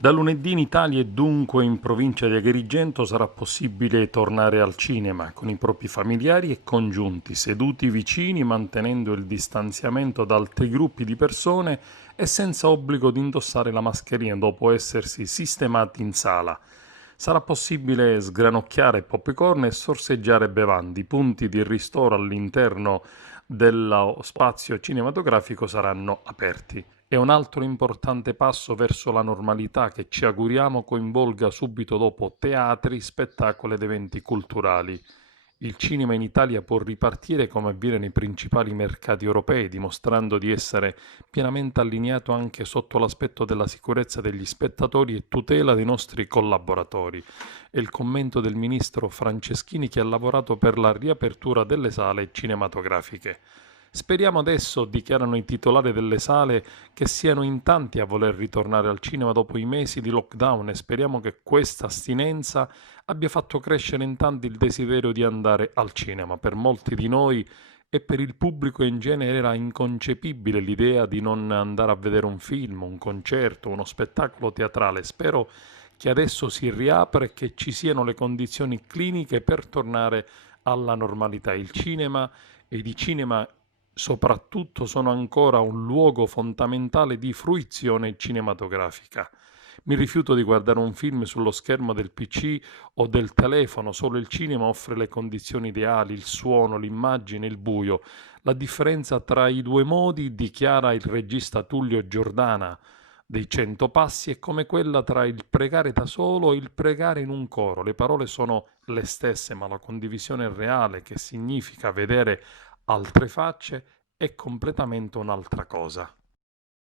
Da lunedì in Italia e dunque in provincia di Agrigento sarà possibile tornare al cinema con i propri familiari e congiunti, seduti vicini, mantenendo il distanziamento da altri gruppi di persone e senza obbligo di indossare la mascherina dopo essersi sistemati in sala. Sarà possibile sgranocchiare popcorn e sorseggiare bevande. I punti di ristoro all'interno dello spazio cinematografico saranno aperti. È un altro importante passo verso la normalità che ci auguriamo coinvolga subito dopo teatri, spettacoli ed eventi culturali. Il cinema in Italia può ripartire come avviene nei principali mercati europei, dimostrando di essere pienamente allineato anche sotto l'aspetto della sicurezza degli spettatori e tutela dei nostri collaboratori. È il commento del ministro Franceschini che ha lavorato per la riapertura delle sale cinematografiche. Speriamo adesso, dichiarano i titolari delle sale, che siano in tanti a voler ritornare al cinema dopo i mesi di lockdown e speriamo che questa astinenza abbia fatto crescere in tanti il desiderio di andare al cinema. Per molti di noi e per il pubblico in genere era inconcepibile l'idea di non andare a vedere un film, un concerto, uno spettacolo teatrale. Spero che adesso si riapra e che ci siano le condizioni cliniche per tornare alla normalità. Il cinema ed i cinema soprattutto sono ancora un luogo fondamentale di fruizione cinematografica. Mi rifiuto di guardare un film sullo schermo del PC o del telefono, solo il cinema offre le condizioni ideali, il suono, l'immagine, il buio. La differenza tra i due modi, dichiara il regista Tullio Giordana dei Cento Passi, è come quella tra il pregare da solo e il pregare in un coro. Le parole sono le stesse, ma la condivisione reale, che significa vedere altre facce, è completamente un'altra cosa.